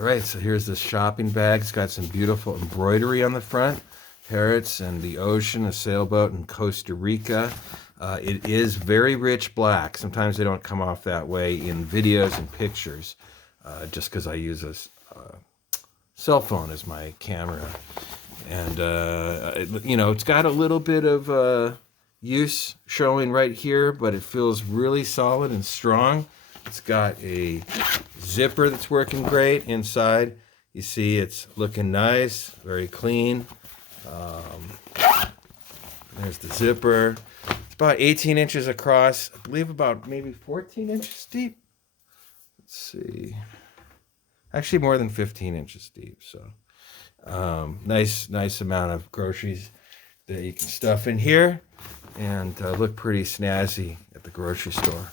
All right, so here's this shopping bag. It's got some beautiful embroidery on the front. Parrots and the ocean, a sailboat in Costa Rica. It is very rich black. Sometimes they don't come off that way in videos and pictures, just because I use a cell phone as my camera. And, it's got a little bit of use showing right here, but it feels really solid and strong. It's got a zipper that's working great inside. You see it's looking nice, very clean. There's the zipper. It's about 18 inches across. I believe about maybe 14 inches deep. Let's see. Actually more than 15 inches deep. So nice amount of groceries that you can stuff in here and look pretty snazzy at the grocery store.